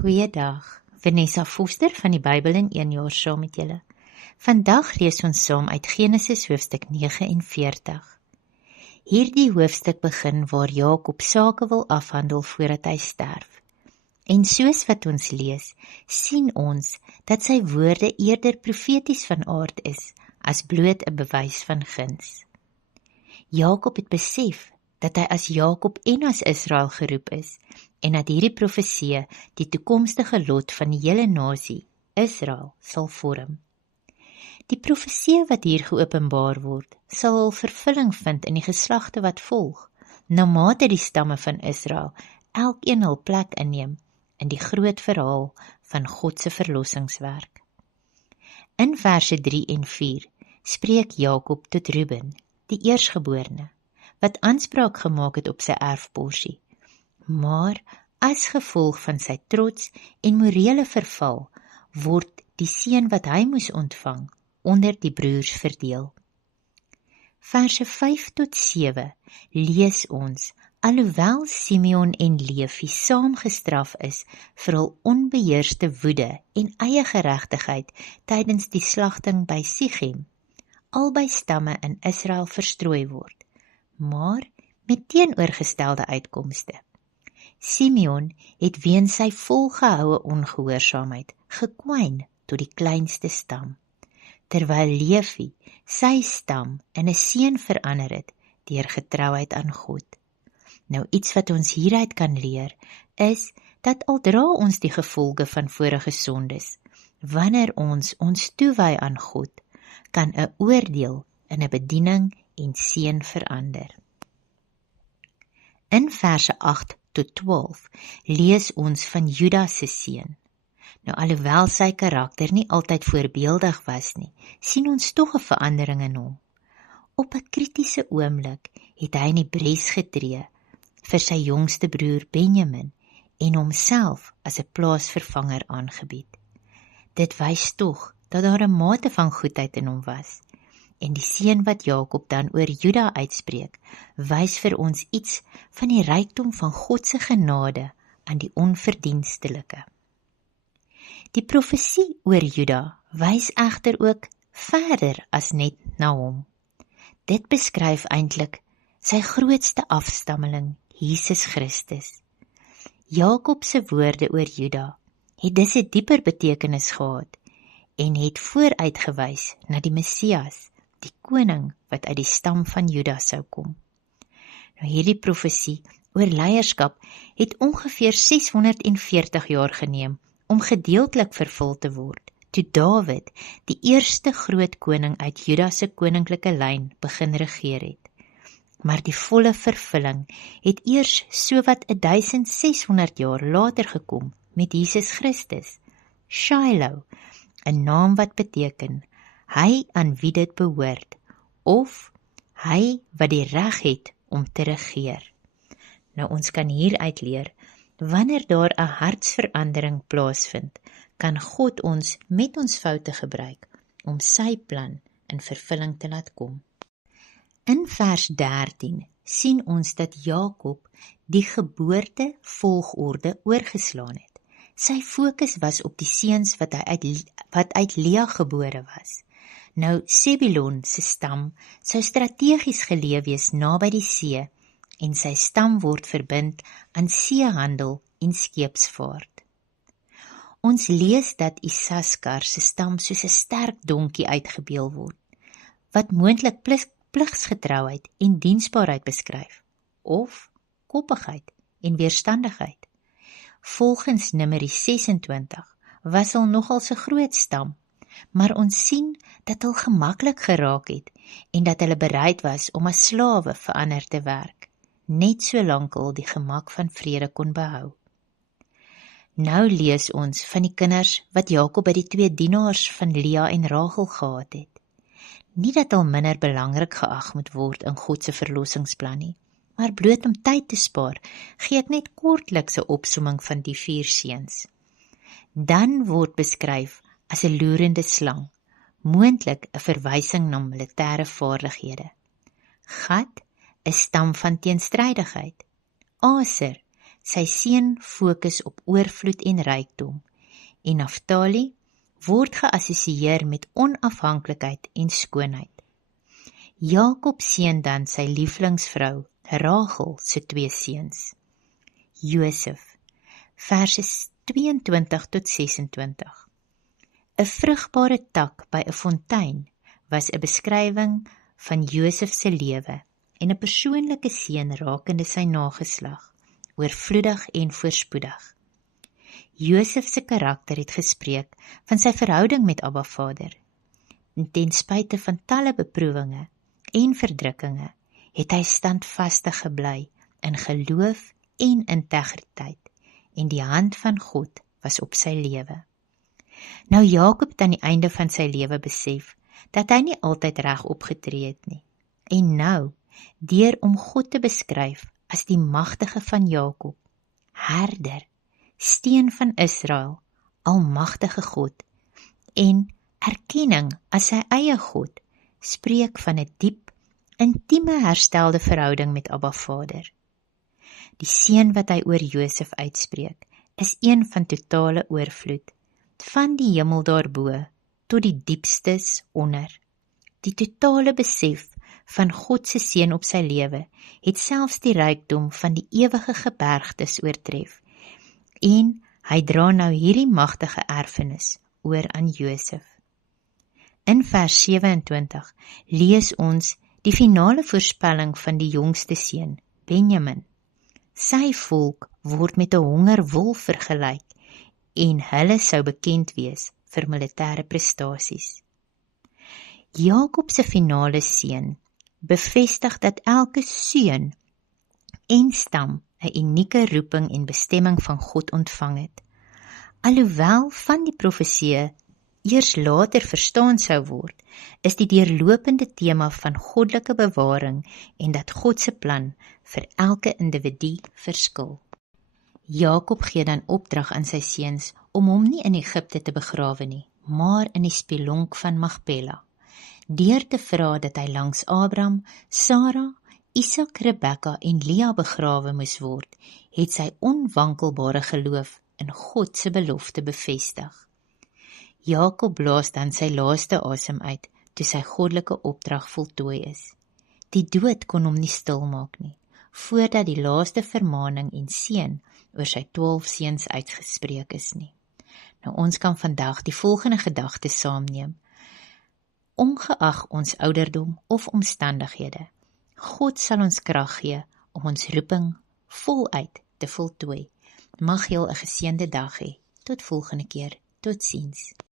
Goeiedag, Vanessa Foster van die Bybel in 1 jaar saam met julle. Vandag lees ons saam uit Genesis hoofstuk 49. Hierdie hoofstuk begin waar Jakob sake wil afhandel voordat hy sterf. En soos wat ons lees, sien ons dat sy woorde eerder profeties van aard is, as bloot 'n bewys van guns. Jakob het besef dat hy as Jakob en as Israel geroep is, en dat hierdie profesie die toekomstige lot van die hele nasie, Israel, sal vorm. Die profesie wat hier geopenbaar word, sal al vervulling vind in die geslagte wat volg, na mate die stamme van Israel elkeen hul plek inneem in die groot verhaal van God se verlossingswerk. In verse 3 en 4 spreek Jakob tot Ruben, die eersgeborene, wat aanspraak gemaak het op sy erfporsie. Maar as gevolg van sy trots en morele verval, word die seën wat hy moes ontvang, onder die broers verdeel. Verse 5 tot 7 lees ons, alhoewel Simeon en Levi saam gestraf is vir hul onbeheerste woede en eie geregtigheid tydens die slagting by Sichem, albei stamme in Israel verstrooi word, maar met teenoorgestelde uitkomste. Simeon het weens sy volgehoue ongehoorsaamheid gekwyn tot die kleinste stam, terwyl Levi sy stam in 'n seun verander het deur getrouheid aan God. Nou iets wat ons hieruit kan leer, is dat al dra ons die gevolge van vorige sondes, wanneer ons toewy aan God, kan 'n oordeel in 'n bediening en seën verander. In verse 8 tot 12 lees ons van Judas se seun. Nou alhoewel sy karakter nie altyd voorbeeldig was nie, sien ons tog 'n verandering in hom. Op 'n kritiese oomblik het hy in die bres getree vir sy jongste broer Benjamin en homself as 'n plaasvervanger aangebied. Dit wys tog dat daar 'n mate van goedheid in hom was. En die seën wat Jakob dan oor Juda uitspreek, wys vir ons iets van die rykdom van God se genade aan die onverdienstelike. Die profesie oor Juda wys egter ook verder as net na hom. Dit beskryf eintlik sy grootste afstammeling, Jesus Christus. Jakob se woorde oor Juda het dus 'n dieper betekenis gehad en het vooruitgewys na die Messias, die koning wat uit die stam van Juda sou kom. Nou hierdie profesie oor leierskap het ongeveer 640 jaar geneem om gedeeltelik vervul te word, toe Dawid, die eerste groot koning uit Juda se koninklike lyn, begin regeer het. Maar die volle vervulling het eers sowat 1600 jaar later gekom met Jesus Christus, Shiloh, 'n naam wat beteken hy aan wie dit behoort, of hy wat die reg het om te regeer. Nou ons kan hieruit leer, wanneer daar 'n hartsverandering plaasvind, kan God ons met ons foute gebruik om sy plan in vervulling te laat kom. In vers 13 sien ons dat Jakob die geboorte volgorde oorgeslaan het. Sy fokus was op die seuns wat uit Lea gebore was. Nou, Sebulon se stam sou strategies geleë wees naby die see en sy stam word verbind aan seehandel en skeepsvaart. Ons lees dat Isaskar se stam soos 'n sterk donkie uitgebeel word, wat moontlik pligsgetrouheid en diensbaarheid beskryf, of koppigheid en weerstandigheid. Volgens Numeri 26 was hulle nogal 'n groot stam, maar ons sien dat hulle gemaklik geraak het en dat hulle bereid was om as slawe vir ander te werk, net solank hulle die gemak van vrede kon behou. Nou lees ons van die kinders wat Jakob by die 2 dienaars van Lea en Rachel gehad het. Nie dat hulle minder belangrik geag moet word in God se verlossingsplan nie, maar bloot om tyd te spaar, gee ek net kortliks 'n opsomming van die 4 seuns. Dan word beskryf as 'n loerende slang, moontlik 'n verwysing na militêre vaardighede. Gad, 'n stam van teenstrydigheid. Aser, Sy seun fokus op oorvloed en rykdom, en Naftali word geassosieer met onafhanklikheid en skoonheid. Jakob seën dan sy lieflingsvrou, Rachel se 2 seuns. Josef, verse 22 tot 26. 'n vrugbare tak by 'n fontein was 'n beskrywing van Josef se lewe en 'n persoonlike seën rakende sy nageslag, oorvloedig en voorspoedig. Josef se karakter het gespreek van sy verhouding met Abba Vader. En ten spyte van talle beproewinge en verdrukkinge, het hy standvastig gebly in geloof en integriteit, en die hand van God was op sy lewe. Nou Jakob het aan die einde van sy lewe besef dat hy nie altyd reg opgetree het nie. En nou, deur om God te beskryf as die magtige van Jakob, herder, steen van Israel, almagtige God, en erkenning as sy eie God, spreek van 'n diep, intieme herstelde verhouding met Abba Vader. Die seën wat hy oor Josef uitspreek, is een van totale oorvloed, van die hemel daarbo tot die diepstes onder. Die totale besef van God se seën op sy lewe het selfs die rykdom van die ewige gebergtes oortref, en hy dra nou hierdie magtige erfenis oor aan Josef. In vers 27 lees ons die finale voorspelling van die jongste seun, Benjamin. Sy volk word met 'n hongerwolf vergelyk en hulle sou bekend wees vir militêre prestasies. Jakob se finale seën bevestig dat elke seun en stam 'n unieke roeping en bestemming van God ontvang het. Alhoewel van die profeseë eers later verstaan sou word, is die deurlopende tema van goddelike bewaring en dat God se plan vir elke individu verskil. Jakob gee dan opdrag aan sy seuns om hom nie in Egipte te begrawe nie, maar in die spelonk van Magpela, deur te vra dat hy langs Abraham, Sara, Isak, Rebekka en Lea begrawe moes word, het sy onwankelbare geloof in God se belofte bevestig. Jakob blaas dan sy laaste asem uit, toe sy goddelike opdrag voltooi is. Die dood kon hom nie stilmaak nie, voordat die laaste vermaaning en seën oor sy 12 seuns uitgespreek is nie. Nou ons kan vandag die volgende gedagte saamneem. Ongeag ons ouderdom of omstandighede, God sal ons krag gee om ons roeping voluit te voltooi. Mag jy 'n geseënde dag hê. Tot volgende keer. Totsiens.